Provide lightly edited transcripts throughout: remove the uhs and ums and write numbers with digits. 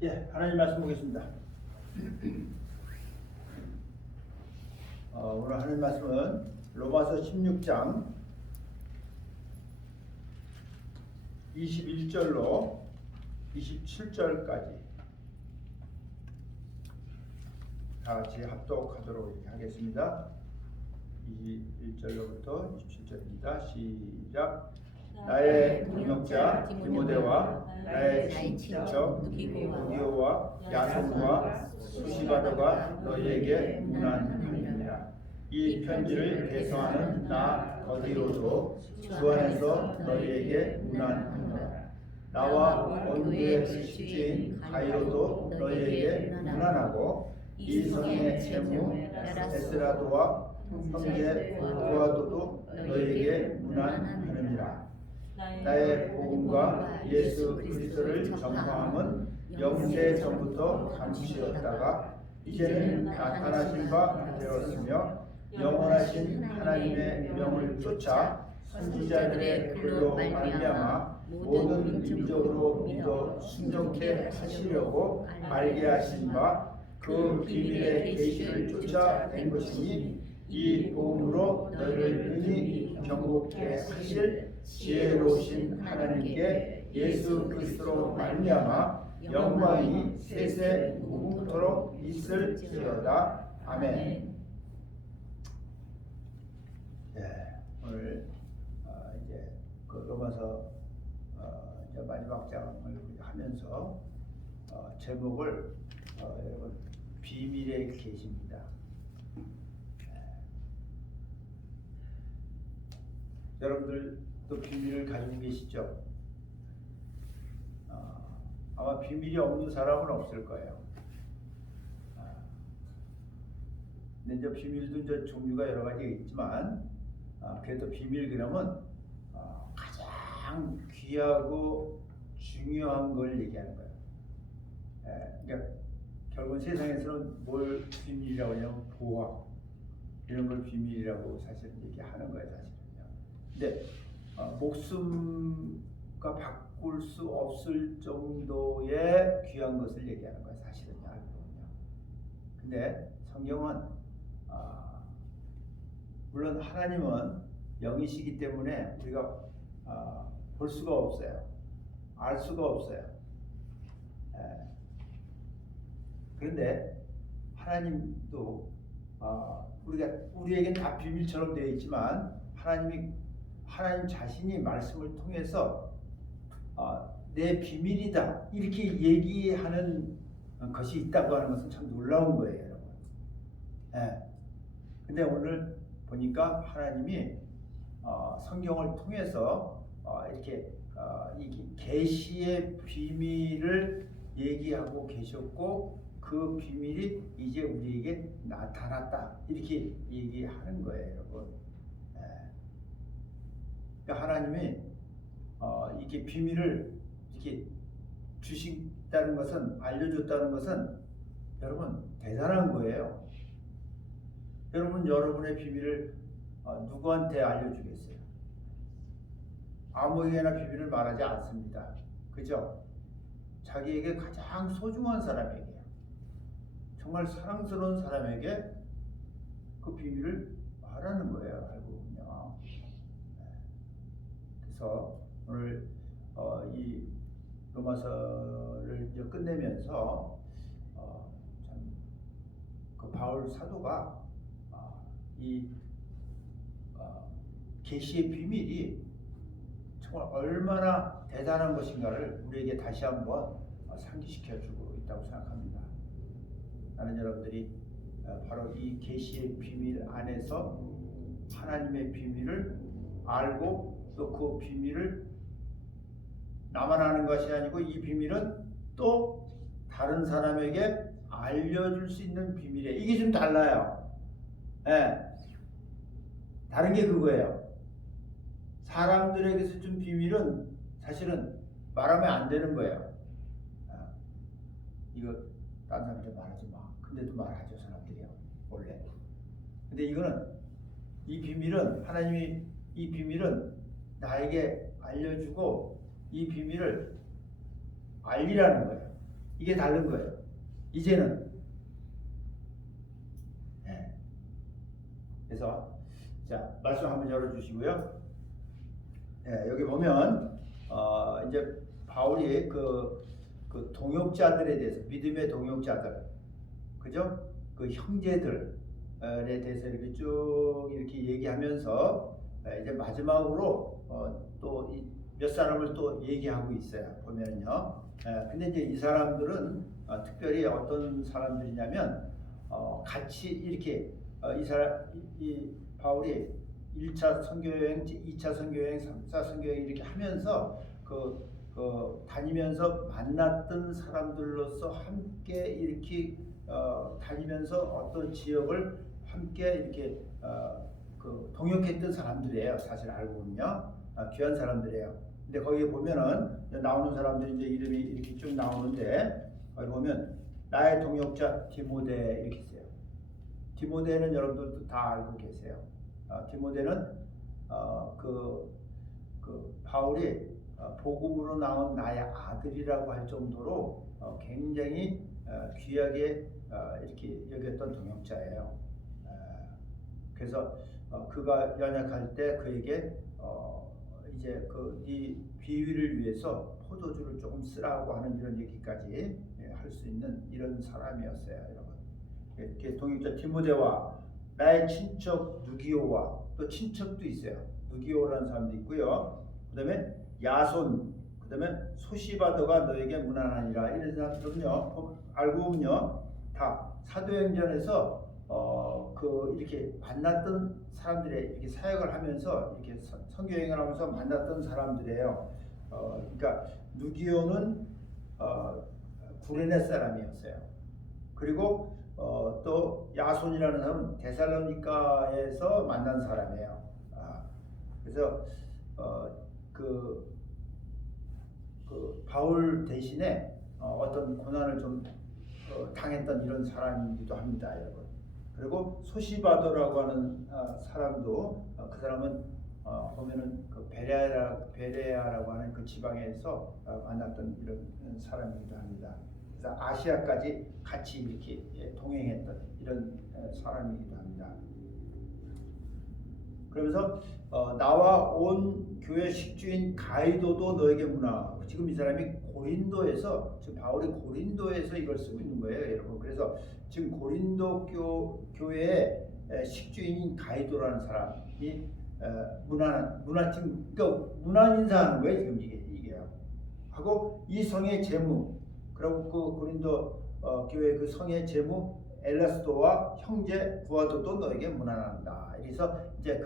예, 하나님 말씀 보겠습니다. 오늘 하나님 말씀은 로마서 16장 21절로 27절까지 다 같이 합독하도록 이렇게 하겠습니다. 21절로부터 27절입니다. 시작. 나의 동역자 디모데와 나의 친척 누기오와 야손과 수시바더가 너희에게 문안하느니라. 이 편지를 대서하는 나 더디오도 주 안에서 너희에게 문안하노라. 나와 원교의 실주인 가이로도 너희에게 문안하고 이 성의 채무 에스라도와 형제 구아도도 너희에게 문안하느니라. 나의 복음과 예수 그리스도를 전파함은 영세 전부터 감추셨다가 이제는 나타나신 바 되었으며 영원하신 하나님의 명을 쫓아 선지자들의 글로 말미암아 모든 민족으로 믿어 순종케 하시려고 알게 하신 바 그 비밀의 계시를 쫓아 낸 것이니 이 복음으로 너희를 능히 경고케 하실 지혜로우신 하나님께 예수 그리스도로 말미암아 영광이 세세 무궁토록 있을지어다. 아멘. 네, 오늘 이제 그 로마서 이제 마지막 장을 하면서 제목을 여러분 비밀의 계시입니다. 여러분들도 비밀을 가지고 계시죠? 아마 비밀이 없는 사람은 없을 거예요. 근데 이제 비밀도 이제 종류가 여러 가지 있지만, 그래도 비밀 그러면 가장 귀하고 중요한 걸 얘기하는 거예요. 그러니까 결국은 세상에서는 뭘 비밀이라고 하냐면 보화 이런 걸 비밀이라고 사실은 얘기하는 거예요, 사실은요. 근데 목숨과 바꿀 수 없을 정도의 귀한 것을 얘기하는 거예요, 사실은요, 알고는요. 근데 성경은 물론 하나님은 영이시기 때문에 우리가 볼 수가 없어요, 알 수가 없어요. 그런데 하나님도 우리에겐 다 비밀처럼 되어 있지만 하나님 자신이 말씀을 통해서 내 비밀이다 이렇게 얘기하는 것이 있다고 하는 것은 참 놀라운 거예요, 여러분. 근데 오늘 보니까 하나님이 성경을 통해서 이렇게 이 계시의 비밀을 얘기하고 계셨고 그 비밀이 이제 우리에게 나타났다 이렇게 얘기하는 거예요, 여러분. 그러니까 하나님이 이렇게 비밀을 이렇게 주신다는 것은, 알려줬다는 것은 여러분 대단한 거예요. 여러분 여러분의 비밀을 누구한테 알려주겠어요? 아무에게나 비밀을 말하지 않습니다. 그죠? 자기에게 가장 소중한 사람에게, 정말 사랑스러운 사람에게 그 비밀을 말하는 거예요, 알고는요. 그래서 오늘 이 로마서를 이제 끝내면서 참 그 바울 사도가 이 계시의 비밀이 정말 얼마나 대단한 것인가를 우리에게 다시 한번 상기시켜주고 있다고 생각합니다. 나는 여러분들이 바로 이 계시의 비밀 안에서 하나님의 비밀을 알고 또 그 비밀을 나만 아는 것이 아니고 이 비밀은 또 다른 사람에게 알려줄 수 있는 비밀이에요. 이게 좀 달라요. 다른 게 그거예요. 사람들에게서 준 비밀은 사실은 말하면 안 되는 거예요. 이거 다른 사람한테 말하지 마. 근데도 말하죠, 사람들이요, 원래. 근데 이 비밀은 하나님이 이 비밀은 나에게 알려주고 이 비밀을 알리라는 거예요. 이게 다른 거예요. 이제는. 네. 그래서 자, 말씀 한번 열어주시고요. 네, 여기 보면 이제 바울이 그 동역자들에 대해서, 믿음의 동역자들, 그죠? 그 형제들에 대해서 이렇게 쭉 이렇게 얘기하면서 이제 마지막으로 또 몇 사람을 또 얘기하고 있어요. 보면요. 근데 이제 이 사람들은 특별히 어떤 사람들이냐면 같이 이렇게 이 바울이 1차 선교여행, 2차 선교여행, 3차 선교여행 이렇게 하면서 다니면서 만났던 사람들로서 함께 이렇게 다니면서 어떤 지역을 함께 이렇게 동역했던 사람들이에요. 사실 알고 보면요. 귀한 사람들이에요. 근데 거기에 보면은 나오는 사람들이 이제 이름이 이렇게 쭉 나오는데, 거기 보면 나의 동역자 디모데 이렇게 있어요. 디모데는 여러분들도 다 알고 계세요. 디모데는 바울이 복음으로 나온 나의 아들이라고 할 정도로 굉장히 귀하게 이렇게 여겼던 동역자예요. 그래서 그가 연약할 때 그에게 이제 네 비위를 위해서 포도주를 조금 쓰라고 하는 이런 얘기까지 할 수 있는 이런 사람이었어요, 여러분. 이렇게 동역자 디모데와 나의 친척 누기오와, 또 친척도 있어요. 누기오라는 사람도 있고요. 그다음에 야손, 그다음에 소시바더가 너에게 무난하니라. 이런 사람들은요, 알고 보면요, 다 사도행전에서 이렇게 만났던 사람들의 이렇게 사역을 하면서 이렇게 선교여행을 하면서 만났던 사람들이에요. 그러니까 누기오는 구레네 사람이었어요. 그리고 또 야손이라는 사람은 데살로니가에서 만난 사람이에요. 그래서 바울 대신에 어떤 고난을 좀 당했던 이런 사람이기도 합니다, 여러분. 그리고 소시바도라고 하는 사람도 그 사람은 보면은 베레아라고 하는 그 지방에서 만났던 이런 사람이기도 합니다. 그래서 아시아까지 같이 이렇게 동행했던 이런 사람이기도 합니다. 그러면서 나와 온 교회 식주인 가이도도 너에게 문화. 지금 이 사람이 고린도에서, 지금 바울이 고린도에서 이걸 쓰고 있는 거예요, 여러분. 그래서 지금 고린도 교회의 식주인인 가이도라는 사람이 지금 그러니까 문안 인사하는 거예요, 지금 이게 하고, 이 성의 제무, 그리고 그 고린도 교회 그 성의 제무 엘라스도와 형제 부하도도 너에게 문안한다. 그래서 이제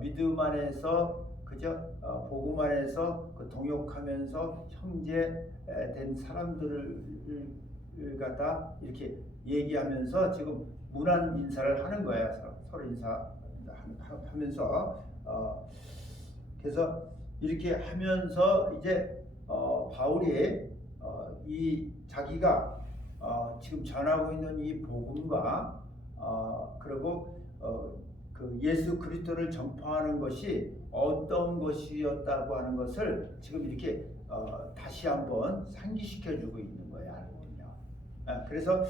믿음 안에서, 그죠? 복음 안에서 동역하면서 형제 된 사람들을 갖다 이렇게 얘기하면서 지금 문안 인사를 하는 거예요. 서로 인사하면서 그래서 이렇게 하면서 이제 바울이 이 자기가 지금 전하고 있는 이 복음과 그리고 그 예수 그리스도를 전파하는 것이 어떤 것이었다고 하는 것을 지금 이렇게 다시 한번 상기시켜주고 있는 거예요, 알고는요. 그래서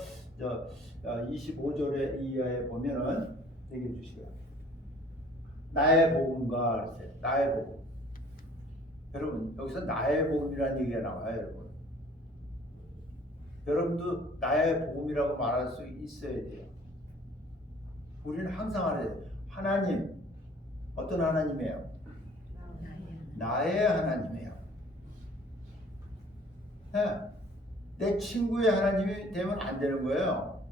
25절에 이하에 보면은 얘기해 주시고요. 나의 복음과 그랬어요. 나의 복음. 여러분, 여기서 나의 복음이라는 얘기가 나와요, 여러분. 여러분도 나의 복음이라고 말할 수 있어야 돼요. 우리는 항상 알아야 돼요. 하나님, 어떤 하나님이에요? 나의 하나님이에요. 네. 내 친구의 하나님이 되면 안 되는 거예요.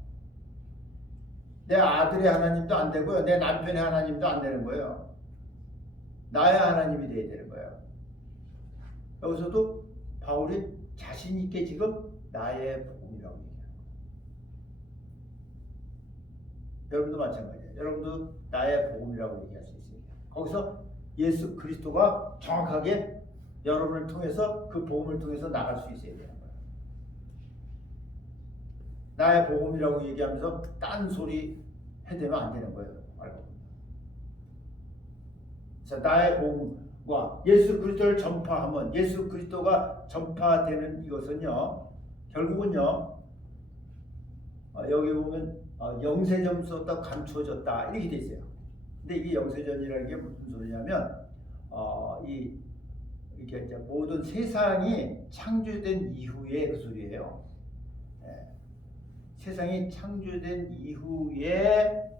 내 아들의 하나님도 안 되고요. 내 남편의 하나님도 안 되는 거예요. 나의 하나님이 돼야 되는 거예요. 여기서도 바울이 자신 있게 지금 나의 복음이라고 얘기해요. 여러분도 마찬가지예요. 여러분도 나의 복음이라고 얘기할 수 있어요. 거기서 예수 그리스도가 정확하게 여러분을 통해서 그 복음을 통해서 나갈 수 있어야 되는 거예요. 나의 복음이라고 얘기하면서 딴 소리 해대면 안 되는 거예요. 알고. 자, 나의 복음과 예수 그리스도를 전파하면, 예수 그리스도가 전파되는 이것은요, 결국은요 여기 보면 영세점수 또 감춰졌다 이렇게 돼 있어요. 근데 이게 영세전이라는 게 무슨 소리냐면 이렇게 이제 모든 세상이 창조된 이후에 그 소리예요. 예. 세상이 창조된 이후에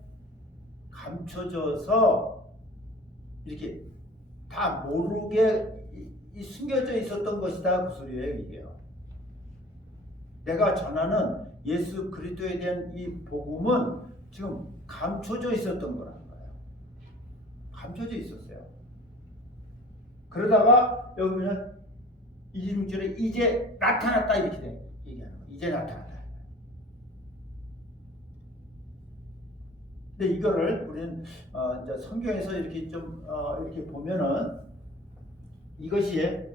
감춰져서 이렇게 다 모르게 숨겨져 있었던 것이다 그 소리예요. 이게요. 내가 전하는 예수 그리스도에 대한 이 복음은 지금 감춰져 있었던 거라는 거예요. 감춰져 있었어요. 그러다가 여기 보면 26절에 이제 나타났다 이렇게 돼 얘기하는 거예요. 이제 나타났다. 근데 이거를 우리는 이제 성경에서 이렇게 좀 이렇게 보면은 이것이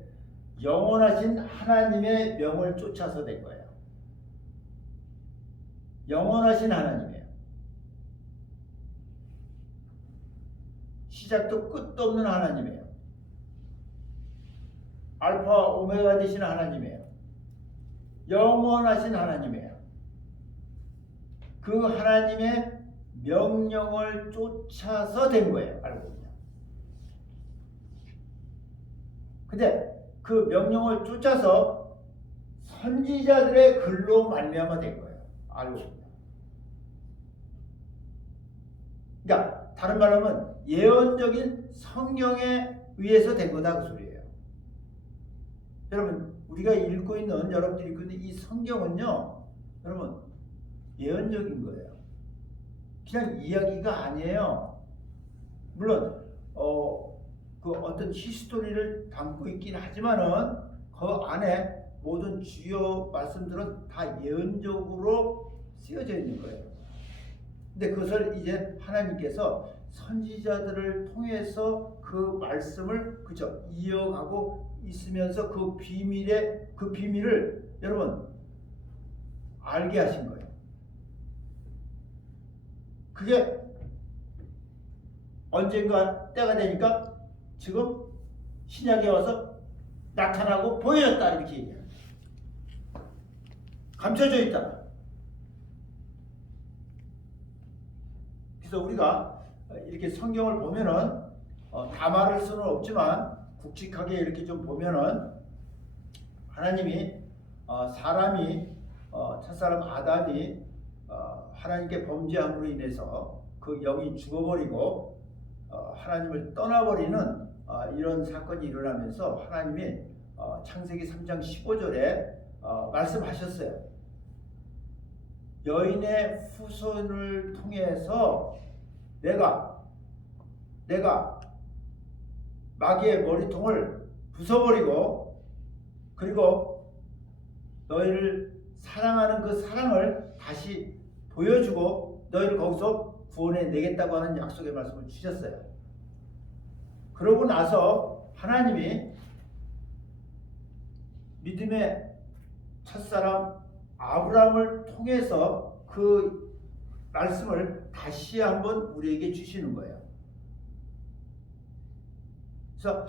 영원하신 하나님의 명을 쫓아서 된 거예요. 영원하신 하나님이에요. 시작도 끝도 없는 하나님이에요. 알파 오메가 되신 하나님이에요. 영원하신 하나님이에요. 그 하나님의 명령을 쫓아서 된 거예요. 알고 보면. 근데 그 명령을 쫓아서 선지자들의 글로 말미암아 된 거예요. 알고 보면. 그러니까 다른 말로 하면 예언적인 성경에 의해서 된 거다 그 소리예요. 여러분 우리가 읽고 있는 여러분들이 읽고 있는 이 성경은요 여러분 예언적인 거예요. 그냥 이야기가 아니에요. 물론 그 어떤 히스토리를 담고 있긴 하지만은 그 안에 모든 주요 말씀들은 다 예언적으로 쓰여져 있는 거예요. 근데 그것을 이제 하나님께서 선지자들을 통해서 그 말씀을 그죠 이어가고 있으면서 그 비밀을 여러분 알게 하신 거예요. 그게 언젠가 때가 되니까 지금 신약에 와서 나타나고 보여졌다 이렇게 얘기해요. 감춰져 있다. 그래서 우리가 이렇게 성경을 보면은 다 말할 수는 없지만 굵직하게 이렇게 좀 보면은 하나님이 사람이 첫사람 아담이 하나님께 범죄함으로 인해서 그 영이 죽어버리고 하나님을 떠나버리는 이런 사건이 일어나면서 하나님이 창세기 3장 15절에 말씀하셨어요. 여인의 후손을 통해서 내가 마귀의 머리통을 부숴버리고 그리고 너희를 사랑하는 그 사랑을 다시 보여주고 너희를 거기서 구원해 내겠다고 하는 약속의 말씀을 주셨어요. 그러고 나서 하나님이 믿음의 첫사람 아브라함을 통해서 그 말씀을 다시 한번 우리에게 주시는 거예요. 그래서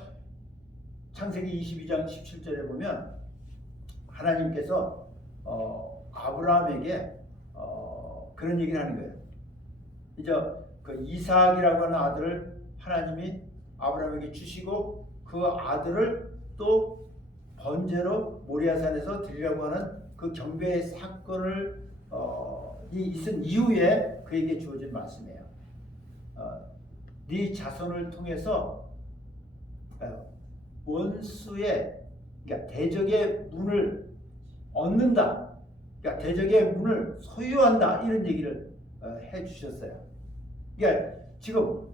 창세기 22장 17절에 보면 하나님께서 아브라함에게 그런 얘기를 하는 거예요. 이제 그 이삭이라고 하는 아들을 하나님이 아브라함에게 주시고 그 아들을 또 번제로 모리아산에서 드리라고 하는 그 경배의 사건을 있은 이후에 그에게 주어진 말씀이에요. 네 자손을 통해서 원수의 그러니까 대적의 문을 얻는다. 그러니까 대적의 문을 소유한다. 이런 얘기를 해 주셨어요. 그러니까 지금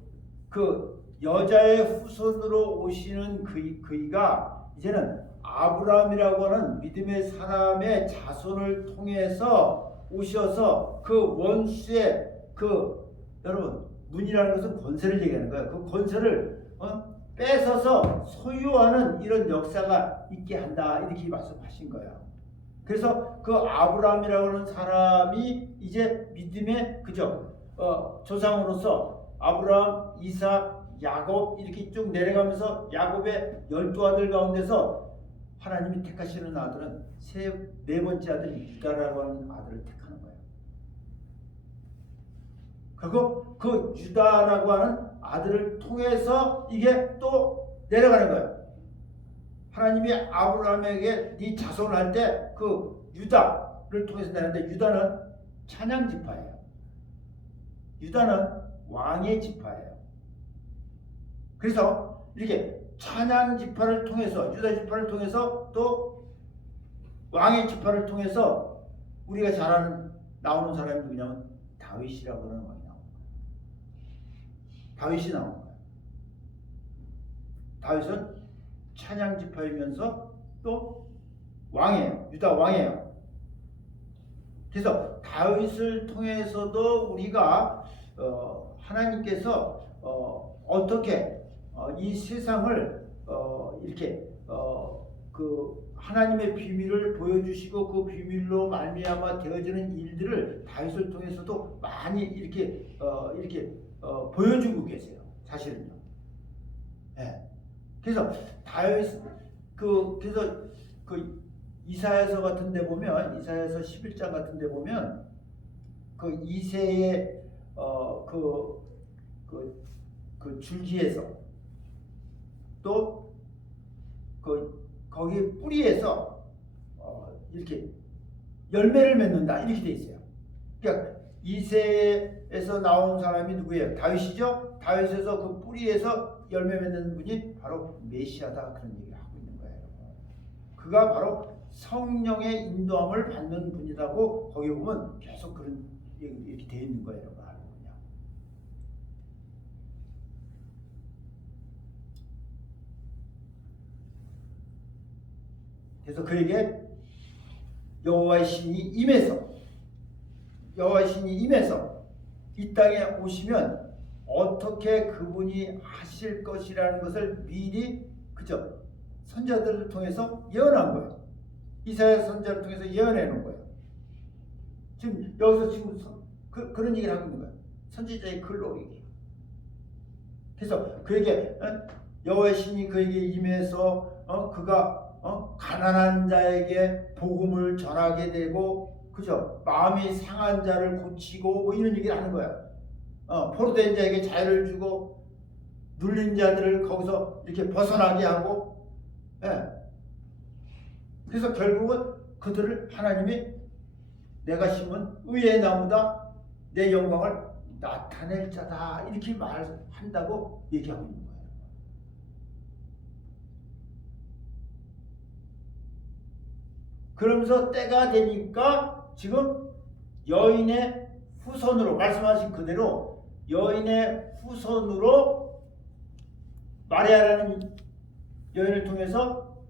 그 여자의 후손으로 오시는 그이가 이제는 아브라함이라고 하는 믿음의 사람의 자손을 통해서 오셔서 그 원수의 여러분 문이라는 것은 권세를 얘기하는 거예요. 그 권세를 뺏어서 소유하는 이런 역사가 있게 한다 이렇게 말씀하신 거예요. 그래서 그 아브라함이라고 하는 사람이 이제 믿음의 조상으로서 아브라함, 이삭, 야곱 이렇게 쭉 내려가면서 야곱의 12 아들 가운데서 하나님이 택하시는 아들은 네 번째 아들 유다라고 하는 아들을 택하는 거예요. 그리고 그 유다라고 하는 아들을 통해서 이게 또 내려가는 거예요. 하나님이 아브라함에게 네 자손을 할 때 그 유다를 통해서 내는데 유다는 찬양 지파예요. 유다는 왕의 지파예요. 그래서 이렇게 찬양 지파를 통해서 유다 지파를 통해서 또 왕의 지파를 통해서 우리가 잘 아는 나오는 사람이 누구냐면 다윗이라고 하는 왕이 나옵니다. 다윗이 나오는 거예요. 다윗은 찬양 지파이면서 또 왕이에요. 유다 왕이에요. 그래서 다윗을 통해서도 우리가 하나님께서 어떻게 이 세상을 이렇게 그 하나님의 비밀을 보여주시고 그 비밀로 말미암아 되어지는 일들을 다윗을 통해서도 많이 이렇게 보여주고 계세요. 사실은요. 네. 그래서 다윗 그래서 그 이사야서 같은 데 보면 이사야서 11장 같은 데 보면 그 이새의 그 줄기에서 또 거기 뿌리에서 이렇게 열매를 맺는다 이렇게 돼 있어요. 그러니까 이새에서 나온 사람이 누구예요? 다윗이죠. 다윗에서 그 뿌리에서 열매 맺는 분이 바로 메시아다 그런 얘기를 하고 있는 거예요. 그가 바로 성령의 인도함을 받는 분이라고 거기 보면 계속 그런 이렇게 되어 있는 거예요, 여러분. 그래서 그에게 여호와의 신이 임해서 이 땅에 오시면 어떻게 그분이 하실 것이라는 것을 미리 그저 선자들을 통해서 예언한 거예요. 이사야 선자를 통해서 예언해 놓은 거예요. 지금 여기서 지금 그런 얘기를 하고 있는 거예요. 선지자의 글로 얘기해요. 그래서 그에게 여호와의 신이 그에게 임해서 그가 가난한 자에게 복음을 전하게 되고 그죠? 마음이 상한 자를 고치고 뭐 이런 얘기를 하는 거야. 포로된 자에게 자유를 주고 눌린 자들을 거기서 이렇게 벗어나게 하고, 예. 그래서 결국은 그들을 하나님이 내가 심은 의의 나무다, 내 영광을 나타낼 자다 이렇게 말한다고 얘기하고 있는 거예요. 그러면서 때가 되니까 지금 여인의 후손으로 말씀하신 그대로 여인의 후손으로 마리아라는 여인을 통해서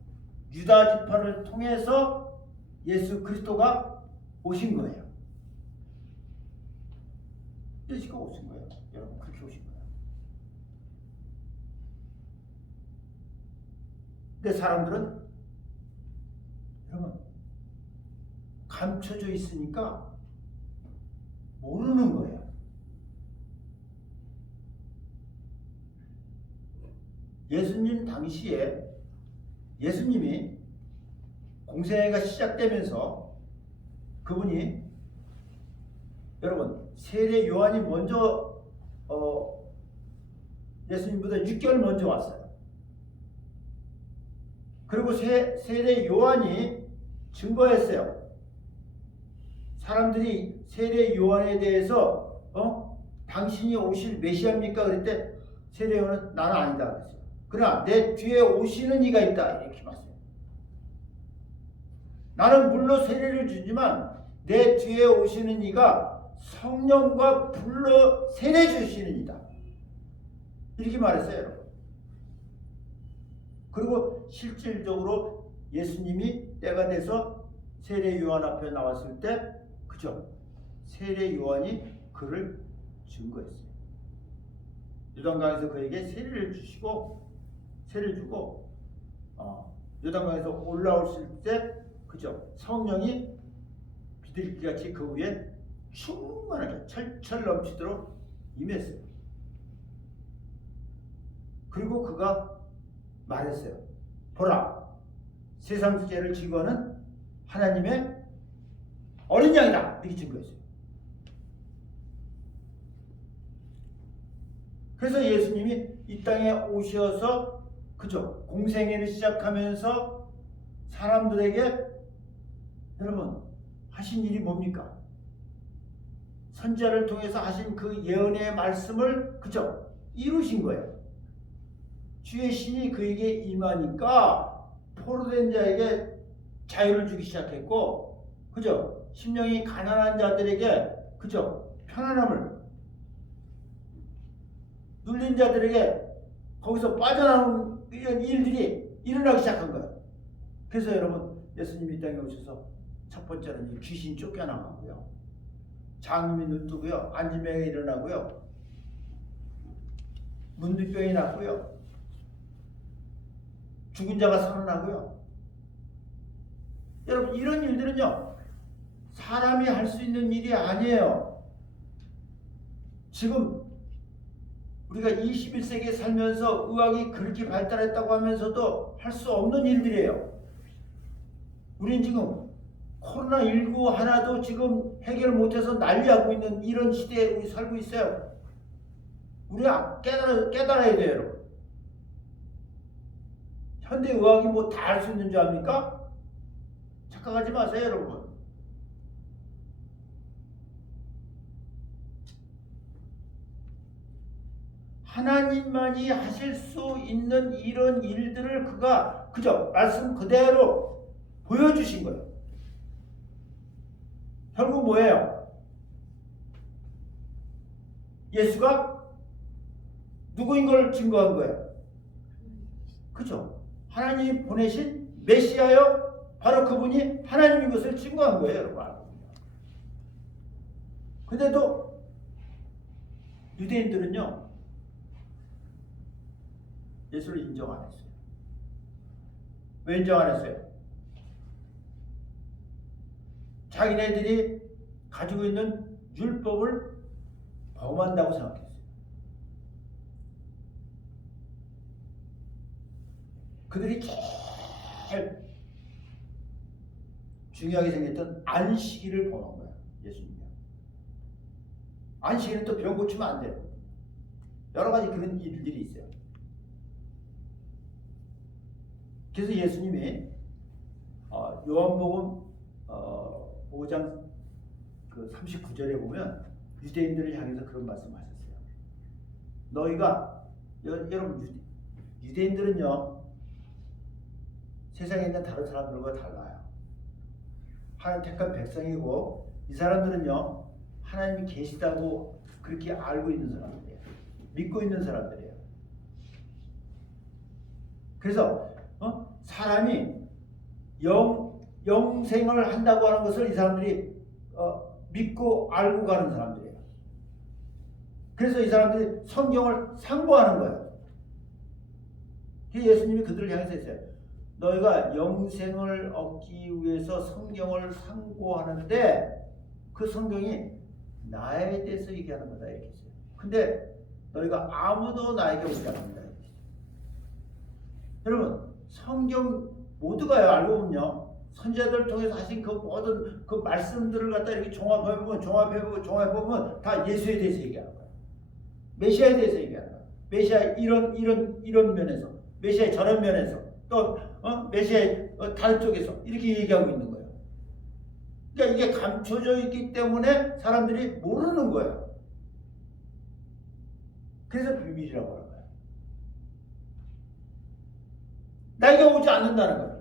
유다 지파를 통해서 예수 그리스도가 오신 거예요. 예수가 오신 거예요. 여러분 그렇게 오신 거예요. 근데 사람들은 여러분 감춰져 있으니까 모르는 거예요. 예수님 당시에 예수님이 공생애가 시작되면서 그분이 여러분 세례 요한이 먼저 예수님보다 6개월 먼저 왔어요. 그리고 세례 요한이 증거했어요. 사람들이 세례 요한에 대해서 당신이 오실 메시아입니까? 그럴 때 세례 요한은 나는 아니다 그랬어요. 그러나 내 뒤에 오시는 이가 있다 이렇게 말했어요. 나는 물로 세례를 주지만 내 뒤에 오시는 이가 성령과 불로 세례 주시는 이다 이렇게 말했어요. 여러분. 그리고 실질적으로 예수님이 때가 돼서 세례 요한 앞에 나왔을 때 그죠? 세례 요한이 그를 증거했어요. 요단강에서 그에게 세례를 주고 요단강에서 올라오실 때 그죠? 성령이 비둘기같이 그 위에 충만하게 철철 넘치도록 임했어요. 그리고 그가 말했어요. 보라, 세상 죄를 지고는 하나님의 어린 양이다 이렇게 증거했어요. 그래서 예수님이 이 땅에 오셔서 그죠? 공생애를 시작하면서 사람들에게 여러분 하신 일이 뭡니까? 선지자를 통해서 하신 그 예언의 말씀을 그죠? 이루신 거예요. 주의 신이 그에게 임하니까 포로된 자에게 자유를 주기 시작했고 그죠? 심령이 가난한 자들에게 그죠? 편안함을 눌린 자들에게 거기서 빠져나오는 이런 일들이 일어나기 시작한 거예요. 그래서 여러분 예수님이 이 땅에 오셔서 첫 번째는 귀신 쫓겨나가고요. 장님이 눈 뜨고요. 안진병이 일어나고요. 문둥병이 났고요. 죽은 자가 살아나고요. 여러분 이런 일들은요. 사람이 할 수 있는 일이 아니에요. 지금 우리가 21세기에 살면서 의학이 그렇게 발달했다고 하면서도 할 수 없는 일들이에요. 우린 지금 코로나19 하나도 지금 해결 못해서 난리하고 있는 이런 시대에 우리 살고 있어요. 우리가 깨달아야 돼요, 여러분. 현대의학이 뭐 다 할 수 있는 줄 압니까? 착각하지 마세요, 여러분. 하나님만이 하실 수 있는 이런 일들을 그가 그저 말씀 그대로 보여주신 거예요. 결국 뭐예요? 예수가 누구인 걸 증거한 거예요. 그죠? 하나님이 보내신 메시아요. 바로 그분이 하나님인 것을 증거한 거예요, 여러분. 근데도 유대인들은요. 예수를 인정 안 했어요. 왜 인정 안 했어요? 자기네들이 가지고 있는 율법을 범한다고 생각했어요. 그들이 제일 중요하게 생겼던 안식일을 범한 거예요. 예수님이. 안식일은 또 병 고치면 안 돼요. 여러 가지 그런 일들이 있어요. 그래서 예수님이 요한복음 5장 그 39절에 보면 유대인들을 향해서 그런 말씀하셨어요. 너희가 여러분 유대인들은요 세상에 있는 다른 사람들과 달라요. 하나님 택한 백성이고 이 사람들은요 하나님이 계시다고 그렇게 알고 있는 사람들이에요. 믿고 있는 사람들이에요. 그래서 사람이 영생을 한다고 하는 것을 이 사람들이 믿고 알고 가는 사람들이에요. 그래서 이 사람들이 성경을 상고하는 거예요. 예수님이 그들을 향해서 했어요. 너희가 영생을 얻기 위해서 성경을 상고하는데 그 성경이 나에 대해서 얘기하는 거다 이렇게 했어요. 근데 너희가 아무도 나에게 오지 않는다. 여러분 성경 모두가요 알고 보면요 선지자들을 통해서 하신 그 모든 그 말씀들을 갖다 이렇게 종합해보면 다 예수에 대해서 얘기하는 거예요. 메시아에 대해서 얘기하는 거예요. 메시아 이런 면에서, 메시아의 저런 면에서, 또 메시아의 다른 쪽에서 이렇게 얘기하고 있는 거예요. 그러니까 이게 감춰져 있기 때문에 사람들이 모르는 거예요. 그래서 비밀이라고 하는 거예요. 나에게 오지 않는다는 거예요.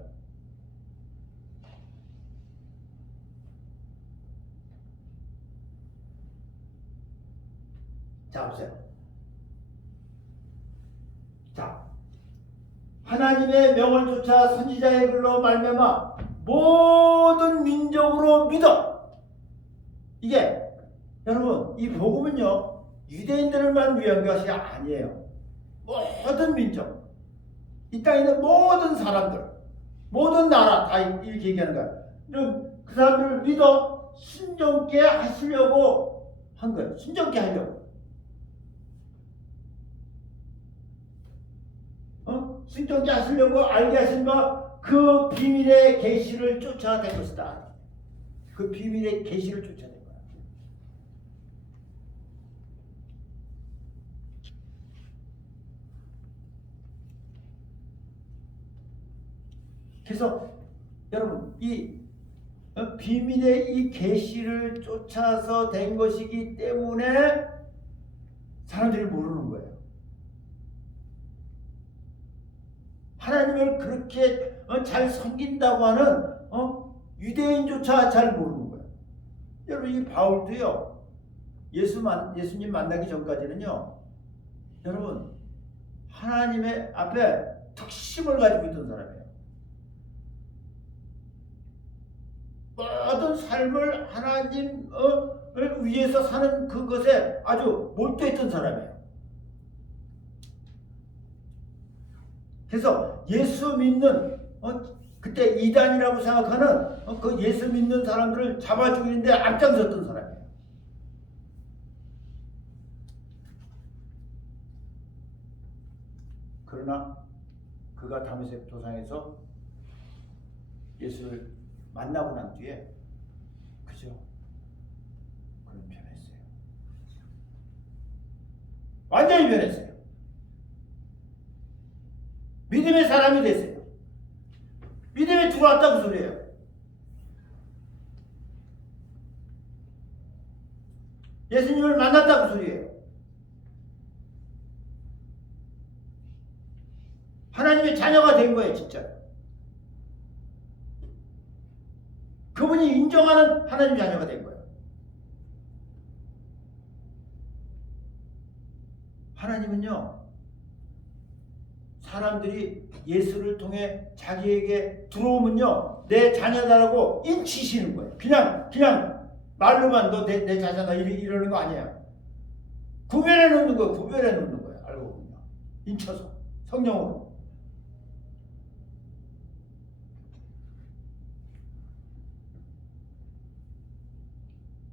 자, 보세요. 자, 하나님의 명을 쫓아 선지자의 글로 말미암아 모든 민족으로 믿어. 이게 여러분 이 복음은요 유대인들만 위한 것이 아니에요. 모든 민족, 이 땅에 있는 모든 사람들, 모든 나라 다 이렇게 얘기하는 거야. 그 사람들을 믿어 순종케 하시려고 한 거예요. 순종케 하려고. 승전케 하시려고 알게 하신 그 비밀의 계시를 쫓아낸 것이다. 그 비밀의 계시를 쫓아낸 거야. 그래서 여러분 이 비밀의 이 계시를 쫓아서 된 것이기 때문에 사람들이 모르는 거예요. 하나님을 그렇게 잘 섬긴다고 하는 유대인조차 잘 모르는 거예요. 여러분 이 바울도요. 예수님 만나기 전까지는요. 여러분 하나님의 앞에 특심을 가지고 있던 사람이에요. 모든 삶을 하나님을 위해서 사는 그것에 아주 몰두했던 사람이에요. 그래서 예수 믿는 그때 이단이라고 생각하는 그 예수 믿는 사람들을 잡아 죽이는데 앞장섰던 사람이에요. 그러나 그가 다메섹 도상에서 예수를 만나고 난 뒤에 그죠? 그런 변했어요. 완전히 변했어요. 믿음의 사람이 됐어요. 믿음에 들어왔다고 소리예요. 예수님을 만났다고 소리예요. 하나님의 자녀가 된 거예요, 진짜. 그분이 인정하는 하나님 자녀가 된 거예요. 하나님은요, 사람들이 예수를 통해 자기에게 들어오면요, 내 자녀다라고 인치시는 거예요. 그냥 말로만 너 내 자녀다 이러는 거 아니에요. 구별해 놓는 거예요. 구별해 놓는 거예요. 알고 보면 인쳐서 성령으로.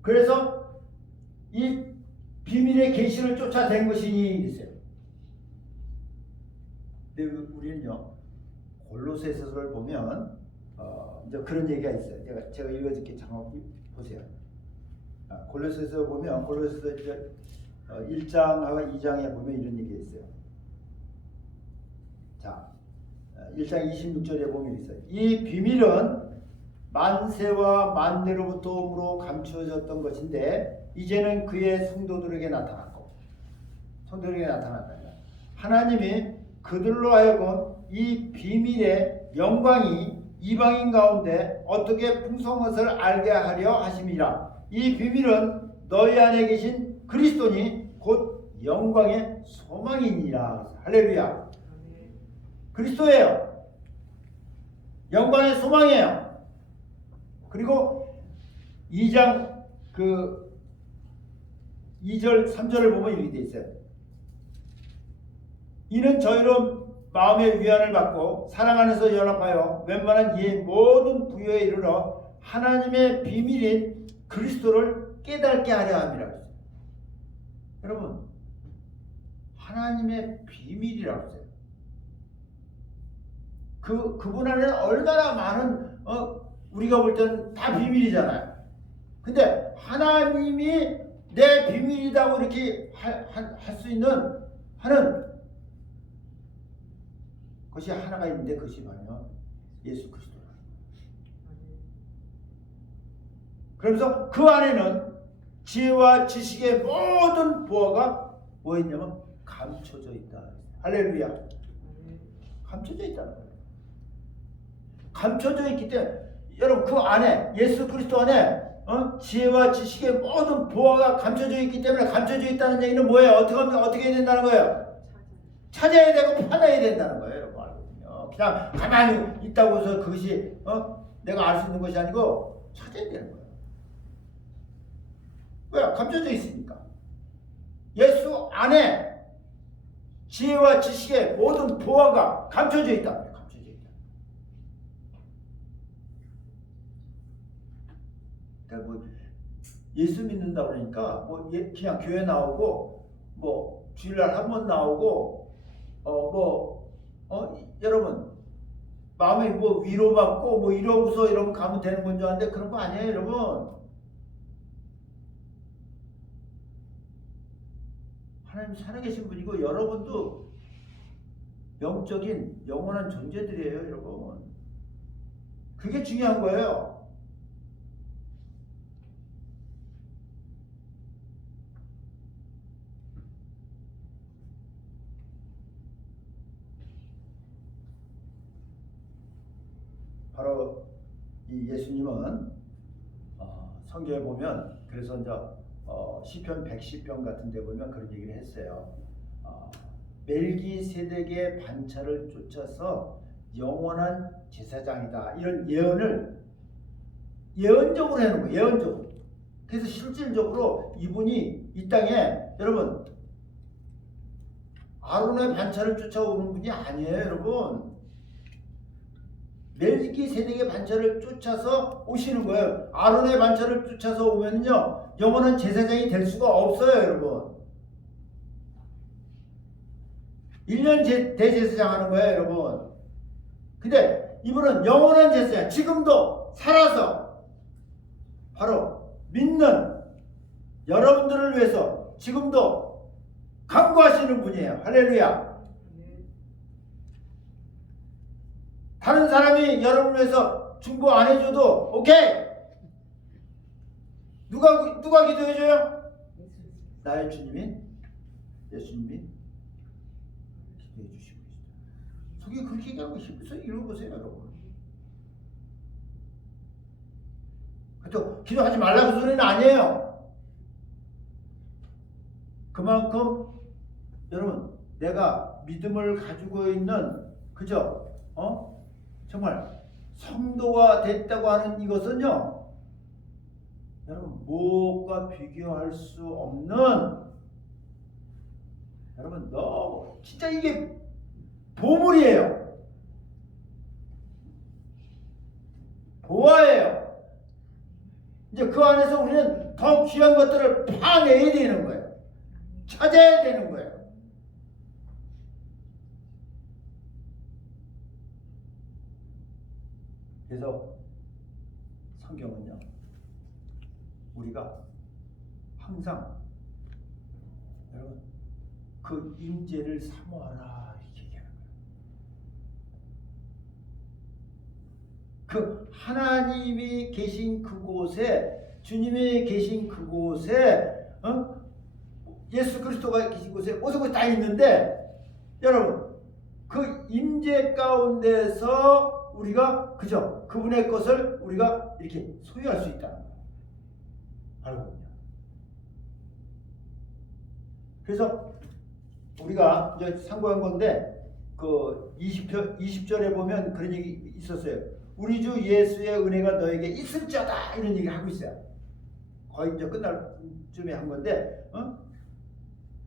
그래서 이 비밀의 계시를 쫓아낸 것이 있어요. 근데 우리는요 골로새서를 보면 이제 그런 얘기가 있어요. 제가 읽어줄게. 잠깐 보세요. 골로새서 보면 골로새서 1장하고 2장에 보면 이런 얘기가 있어요. 자, 1장 26절에 보면 있어요. 이 비밀은 만세와 만대로부터 오므로 감추어졌던 것인데 이제는 그의 성도들에게 나타났고 하나님이 그들로 하여금 이 비밀의 영광이 이방인 가운데 어떻게 풍성한 것을 알게 하려 하심이라. 이 비밀은 너희 안에 계신 그리스도니 곧 영광의 소망이니라. 할렐루야. 그리스도예요. 영광의 소망이에요. 그리고 2장 2절 3절을 보면 이렇게 돼 있어요. 이는 저희로 마음의 위안을 받고 사랑 안에서 연합하여 웬만한 이 모든 부여에 이르러 하나님의 비밀인 그리스도를 깨닫게 하려 함이라. 여러분 하나님의 비밀이라고 했어요. 그분 안에는 얼마나 많은 우리가 볼 때는 다 비밀이잖아요. 근데 하나님이 내 비밀이라고 이렇게 할 수 있는 하는 것이 하나가 있는데 그것이 바로 예수 그리스도라. 그러면서 그 안에는 지혜와 지식의 모든 보화가 뭐 있냐면 감춰져 있다. 할렐루야. 감춰져 있다는 거예요. 감춰져 있기 때문에 여러분 그 안에 예수 그리스도 안에 지혜와 지식의 모든 보화가 감춰져 있기 때문에 감춰져 있다는 얘기는 뭐예요? 어떻게 하면 어떻게 해야 된다는 거예요? 찾아야 되고 파놔야 된다는 거예요. 여러분 알거든요. 그냥 가만히 있다고 해서 그것이 내가 알 수 있는 것이 아니고 찾아야 되는 거예요. 왜? 감춰져 있으니까. 예수 안에 지혜와 지식의 모든 보화가 감춰져 있다. 감춰져 있다. 그러니까 뭐 예수 믿는다 그러니까 뭐 그냥 교회 나오고 뭐 주일날 한 번 나오고 여러분 마음이 뭐 위로받고 뭐 이러고서 이러면 가면 되는 건 줄 아는데 그런 거 아니에요, 여러분. 하나님 살아계신 분이고 여러분도 영적인 영원한 존재들이에요, 여러분. 그게 중요한 거예요. 바로 이 예수님은 성경에 보면 그래서 이제 시편 110편 같은 데 보면 그런 얘기를 했어요. 멜기세덱의 반차를 쫓아서 영원한 제사장이다. 이런 예언을 예언적으로 해놓은 거예요. 예언적으로. 그래서 실질적으로 이분이 이 땅에 여러분 아론의 반차를 쫓아오는 분이 아니에요, 여러분. 멜기세덱의 반차를 쫓아서 오시는 거예요. 아론의 반차를 쫓아서 오면요 영원한 제사장이 될 수가 없어요, 여러분. 1년 대제사장 하는 거예요, 여러분. 근데 이분은 영원한 제사장, 지금도 살아서 바로 믿는 여러분들을 위해서 지금도 간구하시는 분이에요. 할렐루야. 다른 사람이 여러분을 위해서 중보 안 해줘도 오케이. 누가 기도해줘요? 나의 주님인 예수님이 기도해 주시고 있어요. 속이 그렇게 얘기하고 싶어서 읽어보세요, 여러분. 또 기도하지 말라고 소리는 아니에요. 그만큼 여러분 내가 믿음을 가지고 있는 그죠? 정말 성도가 됐다고 하는 이것은요 여러분 무엇과 비교할 수 없는 여러분 너무 진짜 이게 보물이에요. 보화예요. 이제 그 안에서 우리는 더 귀한 것들을 파내야 되는 거예요. 찾아야 되는 거예요. 그래서 성경은요 우리가 항상 여러분 그 임재를 사모하라 이렇게 얘기하는 거예요. 그 하나님이 계신 그곳에 주님이 계신 그곳에 예수 그리스도가 계신 곳에 모든 것이 다 있는데 여러분 그 임재 가운데서 우리가 그죠? 그분의 것을 우리가 이렇게 소유할 수 있다는 거예요. 알거든요. 그래서 우리가 이제 참고한 건데 그 20절에 보면 그런 얘기 있었어요. 우리 주 예수의 은혜가 너에게 있을지어다 이런 얘기 하고 있어요. 거의 이제 끝날 쯤에 한 건데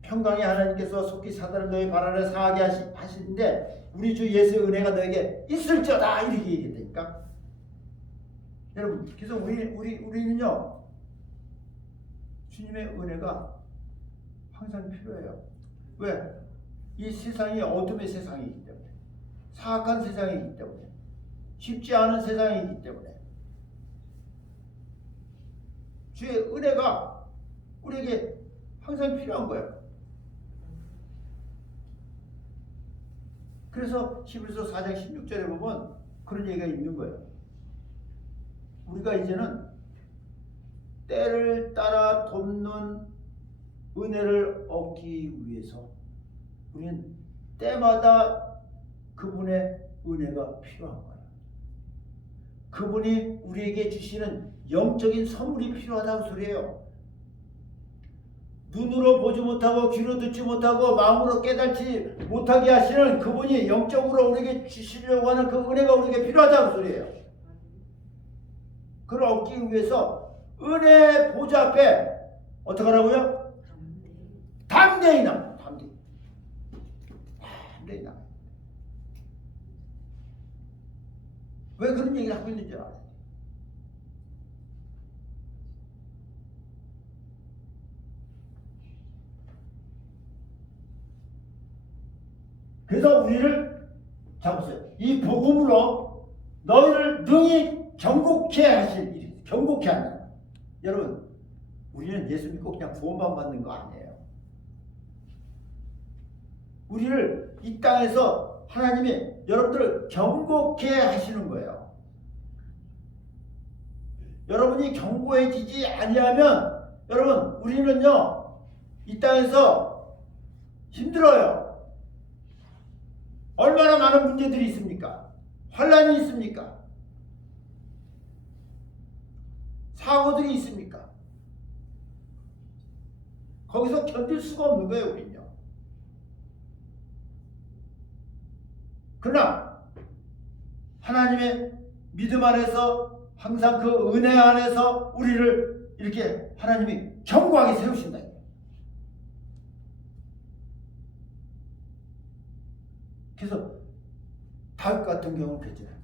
평강의 하나님께서 속히 사단을 너희 발 아래 상하게 하시는데 우리 주 예수의 은혜가 너에게 있을지어다 이렇게 얘기했다니까. 여러분 그래서 우리는요 주님의 은혜가 항상 필요해요. 왜? 이 세상이 어둠의 세상이기 때문에 사악한 세상이기 때문에 쉽지 않은 세상이기 때문에 주의 은혜가 우리에게 항상 필요한 거예요. 그래서 히브리서 4장 16절에 보면 그런 얘기가 있는 거예요. 우리가 이제는 때를 따라 돕는 은혜를 얻기 위해서 우리는 때마다 그분의 은혜가 필요한 거예요. 그분이 우리에게 주시는 영적인 선물이 필요하다고 소리예요. 눈으로 보지 못하고 귀로 듣지 못하고 마음으로 깨닫지 못하게 하시는 그분이 영적으로 우리에게 주시려고 하는 그 은혜가 우리에게 필요하다는 소리예요. 그걸 얻기 위해서 은혜 보좌 앞에 어떻게 하라고요? 담대히 나가. 담대히 나가. 왜 그런 얘기를 하고 있는지 알아요? 그래서 우리를 자 보세요. 이 복음으로 너희를 능히 경고케 하실 일이 경고케 한다. 여러분 우리는 예수 믿고 그냥 구원만 받는 거 아니에요. 우리를 이 땅에서 하나님이 여러분들을 경고케 하시는 거예요. 여러분이 경고해지지 아니하면 여러분 우리는요 이 땅에서 힘들어요. 얼마나 많은 문제들이 있습니까? 환난이 있습니까? 사고들이 있습니까? 거기서 견딜 수가 없는 거예요 우리는요. 그러나 하나님의 믿음 안에서 항상 그 은혜 안에서 우리를 이렇게 하나님이 견고하게 세우신다. 그래서 다윗 같은 경우는 그랬잖아요.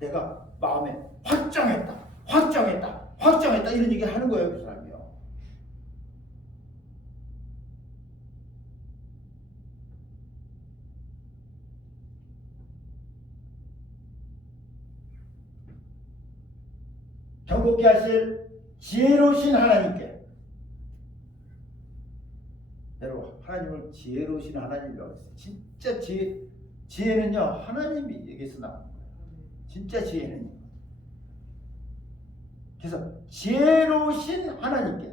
내가 마음에 확정했다 이런 얘기 하는 거예요. 그 사람이요. 경고케 하실 지혜로우신 하나님께 여러분 하나님을 지혜로우신 하나님이라고 했어요. 진짜 지혜는요 하나님에게서 나오는 거예요. 진짜 지혜는. 그래서 지혜로우신 하나님께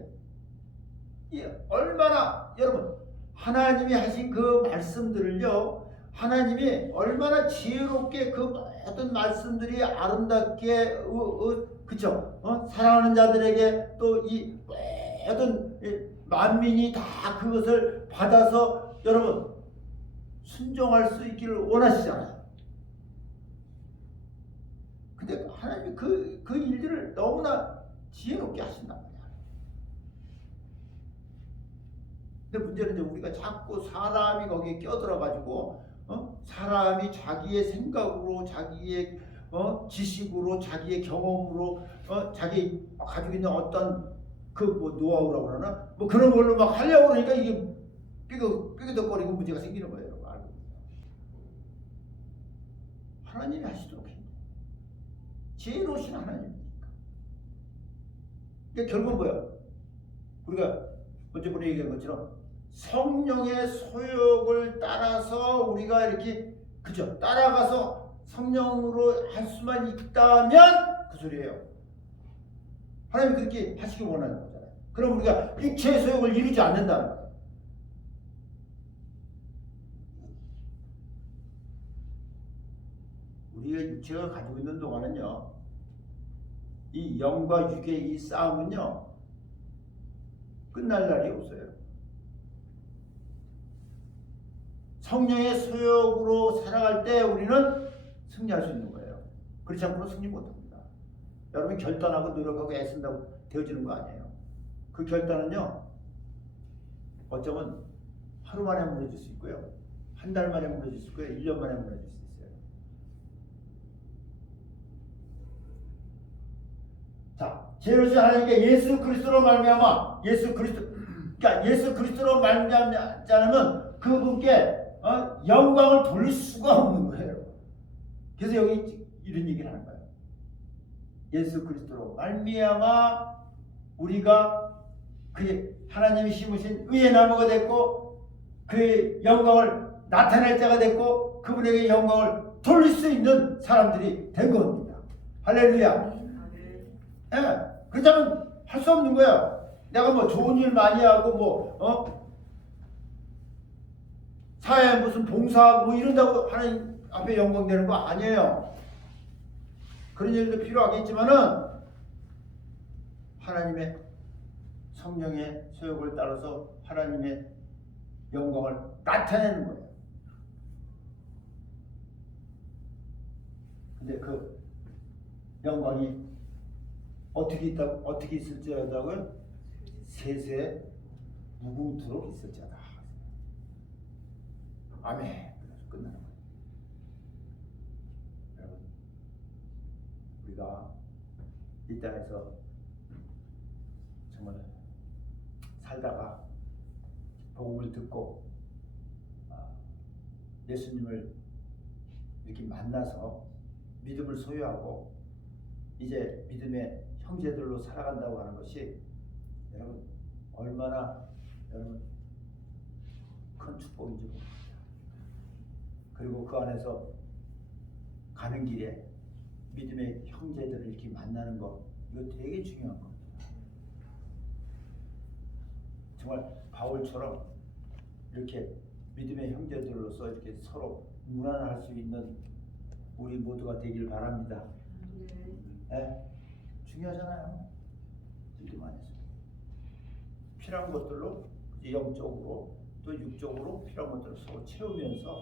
얼마나 여러분 하나님이 하신 그 말씀들을요 하나님이 얼마나 지혜롭게 그 모든 말씀들이 아름답게 그쵸? 사랑하는 자들에게 또 이 모든 만민이 다 그것을 받아서 여러분 순종할 수 있기를 원하시잖아요. 근데 하나님이 그 일들을 너무나 지혜롭게 하신단 말이야. 근데 문제는 이제 우리가 자꾸 사람이 거기에 껴들어가지고 사람이 자기의 생각으로 자기의 지식으로 자기의 경험으로 자기 가지고 있는 어떤 그 뭐 노하우라고 그러나 뭐 그런 걸로 막 하려고 그러니까 이게 삐그덕거리고 문제가 생기는 거예요. 하나님이 하시도록 해요. 지혜로우신 하나님이니까. 그러니까 결국 뭐야? 우리가 먼저번에 얘기한 것처럼 성령의 소욕을 따라서 우리가 이렇게 그죠? 따라가서 성령으로 할 수만 있다면 그 소리예요. 하나님이 그렇게 하시길 원하는 거잖아요. 그럼 우리가 육체의 소욕을 이루지 않는다는 거예요. 우리가 육체가 가지고 있는 동안은요, 이 영과 육의 이 싸움은요, 끝날 날이 없어요. 성령의 소욕으로 살아갈 때 우리는 승리할 수 있는 거예요. 그렇지 않고는 승리 못합니다. 여러분이 결단하고 노력하고 애쓴다고 되어지는 거 아니에요. 그 결단은요, 어쩌면 하루 만에 무너질 수 있고요, 한 달 만에 무너질 수 있고요, 1년 만에 무너질 수 있어요. 자, 지혜로우신 하나님께 예수 그리스도로 말미암아 예수 그리스도로 말미암지 않으면 그분께 영광을 돌릴 수가 없는 거예요. 그래서 여기 이런 얘기를 하는 거예요. 예수 그리스도로 말미암아 우리가 그 하나님이 심으신 의의 나무가 됐고 그의 영광을 나타낼 자가 됐고 그분에게 영광을 돌릴 수 있는 사람들이 된 겁니다. 할렐루야. 예, 그렇다면 할 수 없는 거예요. 내가 뭐 좋은 일 많이 하고 뭐 사회에 무슨 봉사하고 뭐 이런다고 하나님 앞에 영광 되는 거 아니에요. 그런 일도 필요하겠지만은 하나님의 성령의 소욕을 따라서 하나님의 영광을 나타내는 거예요. 근데 그 영광이 어떻게 있을지라도요? 세세 무궁토록 있을지어다. 아멘. 끝나는 거예요. 여러분, 우리가 이 땅에서 정말 살다가 복음을 듣고 예수님을 이렇게 만나서 믿음을 소유하고 이제 믿음의 형제들로 살아간다고 하는 것이 여러분 얼마나 여러분 큰 축복인지 모릅니다. 그리고 그 안에서 가는 길에 믿음의 형제들을 이렇게 만나는 거, 이거 되게 중요한 겁니다. 정말 바울처럼 이렇게 믿음의 형제들로서 이렇게 서로 무난할 수 있는 우리 모두가 되길 바랍니다. 네? 중요하잖아요. 믿음 안에서 필요한 것들로 영적으로 또 육적으로 필요한 것들을 서로 채우면서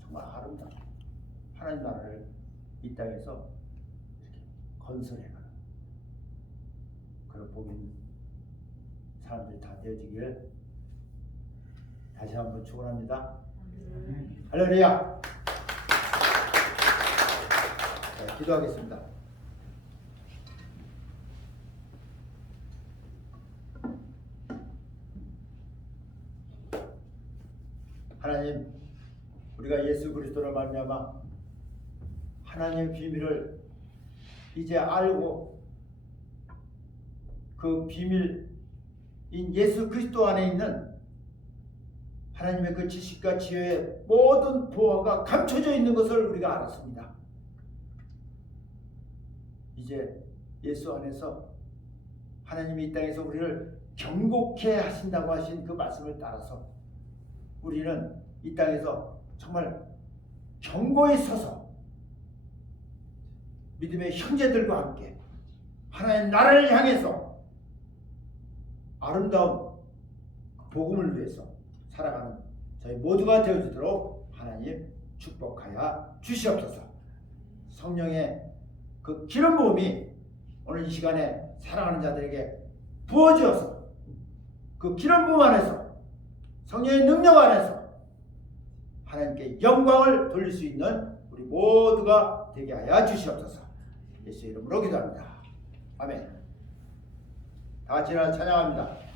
정말 아름다운 하나님 나라를 이 땅에서 이렇게 건설해가는 그런 복 있는 사람들이 다 되어지길 다시 한번 축원합니다. 할렐루야. 네, 기도하겠습니다. 하나님, 우리가 예수 그리스도로 말미암아 하나님의 비밀을 이제 알고 그 비밀인 예수 그리스도 안에 있는 하나님의 그 지식과 지혜의 모든 보화가 감춰져 있는 것을 우리가 알았습니다. 이제 예수 안에서 하나님이 이 땅에서 우리를 경고케 하신다고 하신 그 말씀을 따라서 우리는 이 땅에서 정말 경고에 서서 믿음의 형제들과 함께 하나님 나라를 향해서 아름다운 복음을 위해서 살아가는 저희 모두가 되어지도록 하나님 축복하여 주시옵소서. 성령의 그 기름 부음이 오늘 이 시간에 사랑하는 자들에게 부어지어서 그 기름 부음 안에서 성령의 능력 안에서 하나님께 영광을 돌릴 수 있는 우리 모두가 되게 하여 주시옵소서. 예수의 이름으로 기도합니다. 아멘. 다 같이 일어나 찬양합니다.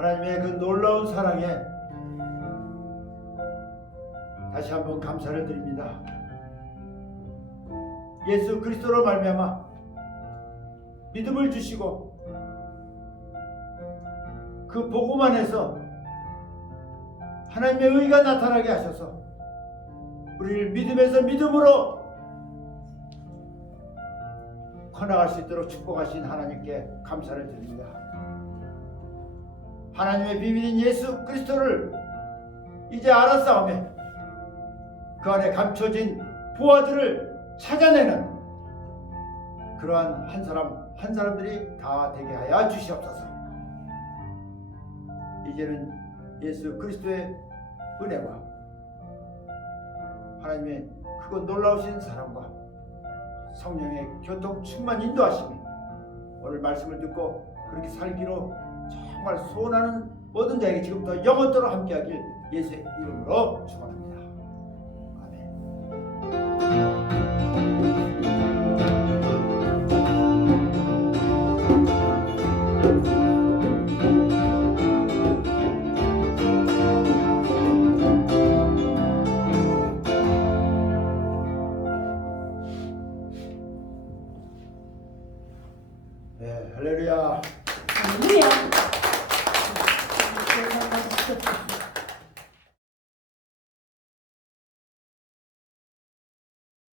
하나님의 그 놀라운 사랑에 다시 한번 감사를 드립니다. 예수 그리스도로 말미암아 믿음을 주시고 그 복음 안에서 하나님의 의가 나타나게 하셔서 우리를 믿음에서 믿음으로 커나갈 수 있도록 축복하신 하나님께 감사를 드립니다. 하나님의 비밀인 예수 그리스도를 이제 알았사오며 그 안에 감춰진 부하들을 찾아내는 그러한 한 사람 한 사람들이 다 되게 하여 주시옵소서. 이제는 예수 그리스도의 은혜와 하나님의 크고 놀라우신 사랑과 성령의 교통 충만 인도하심이 오늘 말씀을 듣고 그렇게 살기로 정말 소원하는 모든 자에게 지금부터 영원토록 함께하길 예수의 이름으로 축원합니다. 아멘. 네, 할렐루야. 할렐루야.